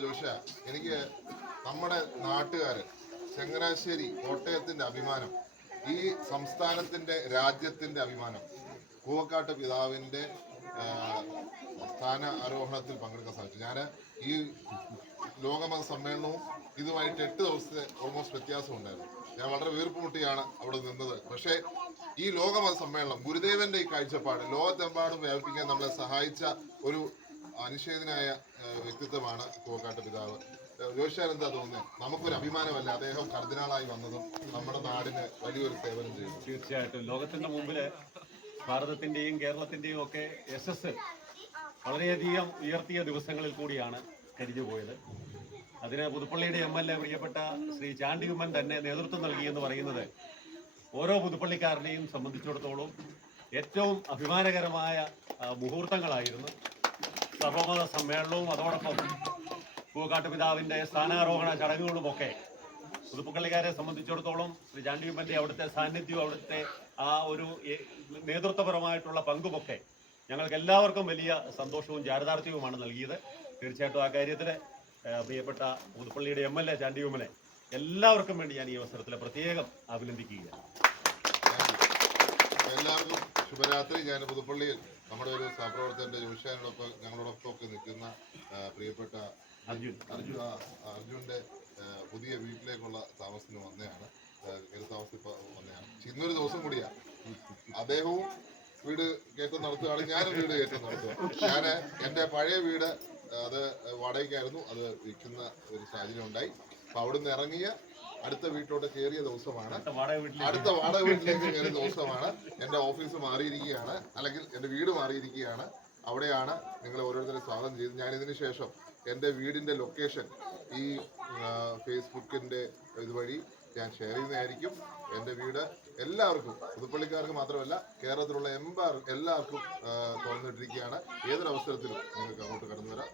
അപ്പൊ ജോഷ, എനിക്ക് നമ്മുടെ നാട്ടുകാര് ചങ്ങനാശ്ശേരി കോട്ടയത്തിന്റെ അഭിമാനം, ഈ സംസ്ഥാനത്തിന്റെ രാജ്യത്തിന്റെ അഭിമാനം, കൂവക്കാട്ട് പിതാവിന്റെ സ്ഥാന ആരോഹണത്തിൽ പങ്കെടുക്കാൻ സാധിച്ചു. ഞാൻ ഈ ലോകമത സമ്മേളനവും ഇതുമായിട്ട് 8 ദിവസത്തെ ഓൾമോസ്റ്റ് വ്യത്യാസം ഉണ്ടായിരുന്നു. ഞാൻ വളരെ വീർപ്പുമുട്ടിയാണ് അവിടെ നിന്നത്. പക്ഷേ ഈ ലോകമത സമ്മേളനം ഗുരുദേവന്റെ ഈ കാഴ്ചപ്പാട് ലോകത്തെമ്പാടും വ്യാപിപ്പിക്കാൻ നമ്മളെ സഹായിച്ച ഒരു അനിഷേധനായ വ്യക്തിത്വമാണ് കൂവക്കാട്ട് പിതാവ്. ജോഷിയാർ എന്താ തോന്നുന്നത്? നമുക്കൊരു അഭിമാനമല്ല അദ്ദേഹം കർദിനാളായി വന്നതും നമ്മുടെ നാടിന് വലിയൊരു സേവനം ചെയ്തു. തീർച്ചയായിട്ടും ലോകത്തിന്റെ മുമ്പില് ഭാരതത്തിന്റെയും കേരളത്തിന്റെയും ഒക്കെ യശസ് വളരെയധികം ഉയർത്തിയ ദിവസങ്ങളിൽ കൂടിയാണ് കരിഞ്ഞുപോയത്. അതിന് പുതുപ്പള്ളിയുടെ MLA പ്രിയപ്പെട്ട ശ്രീ ചാണ്ടി ഉമ്മൻ തന്നെ നേതൃത്വം നൽകിയെന്ന് പറയുന്നത് ഓരോ പുതുപ്പള്ളിക്കാരനെയും സംബന്ധിച്ചിടത്തോളം ഏറ്റവും അഭിമാനകരമായ മുഹൂർത്തങ്ങളായിരുന്നു. സർവമത സമ്മേളനവും അതോടൊപ്പം കൂവക്കാട്ട് പിതാവിന്റെ സ്ഥാനാരോഹണ ചടങ്ങുകളുമൊക്കെ പുതുപ്പള്ളിക്കാരെ സംബന്ധിച്ചിടത്തോളം ശ്രീ ചാണ്ടി ഉമ്മന്റെ അവിടുത്തെ സാന്നിധ്യവും അവിടുത്തെ ആ ഒരു നേതൃത്വപരമായിട്ടുള്ള പങ്കുമൊക്കെ ഞങ്ങൾക്ക് എല്ലാവർക്കും വലിയ സന്തോഷവും ചാരിതാർത്ഥ്യവുമാണ് നൽകിയത്. തീർച്ചയായിട്ടും ആ കാര്യത്തിൽ പ്രിയപ്പെട്ട പുതുപ്പള്ളിയുടെ MLA ചാണ്ടി ഉമ്മനെ എല്ലാവർക്കും വേണ്ടി ഞാൻ ഈ അവസരത്തിൽ പ്രത്യേകം അഭിനന്ദിക്കുകയാണ്. എല്ലാവർക്കും ശുഭരാത്രി. ഞാൻ പുതുപ്പള്ളിയിൽ നമ്മുടെ ഒരു സഹപ്രവർത്തകന്റെ ജോഷിയാനോടൊപ്പം ഞങ്ങളോടൊപ്പം ഒക്കെ നിൽക്കുന്ന പ്രിയപ്പെട്ട അർജുന്റെ പുതിയ വീട്ടിലേക്കുള്ള താമസത്തിന് വന്നതാണ്, താമസത്തിൽ വന്നതാണ്. ഇന്നൊരു ദിവസം കൂടിയാ അദ്ദേഹവും വീട് കയറ്റം നടത്തുകയാണ്, ഞാനും വീട് കയറ്റം നടത്തുക. ഞാൻ എൻ്റെ പഴയ വീട് അത് വാടകയ്ക്കായിരുന്നു, അത് വിൽക്കുന്ന ഒരു സാഹചര്യം ഉണ്ടായി. അപ്പൊ അവിടുന്ന് ഇറങ്ങിയ അടുത്ത വീട്ടിലോട്ട് കയറിയ ദിവസമാണ്, അടുത്ത വാടക വീട്ടിലേക്ക് കയറിയ ദിവസമാണ്. എൻ്റെ ഓഫീസ് മാറിയിരിക്കുകയാണ്, അല്ലെങ്കിൽ എൻ്റെ വീട് മാറിയിരിക്കുകയാണ്. അവിടെയാണ് നിങ്ങൾ ഓരോരുത്തരെ സ്വാഗതം ചെയ്ത് ഞാൻ ഇതിന് ശേഷം എൻ്റെ വീടിൻ്റെ ലൊക്കേഷൻ ഈ ഫേസ്ബുക്കിൻ്റെ ഇതുവഴി ഞാൻ ഷെയർ ചെയ്യുന്നതായിരിക്കും. എൻ്റെ വീട് എല്ലാവർക്കും, പുതുപ്പള്ളിക്കാർക്ക് മാത്രമല്ല കേരളത്തിലുള്ള എല്ലാവർക്കും തുറന്നിട്ടിരിക്കുകയാണ്. ഏതൊരവസരത്തിലും നിങ്ങൾക്ക് അങ്ങോട്ട് കടന്നു വരാം.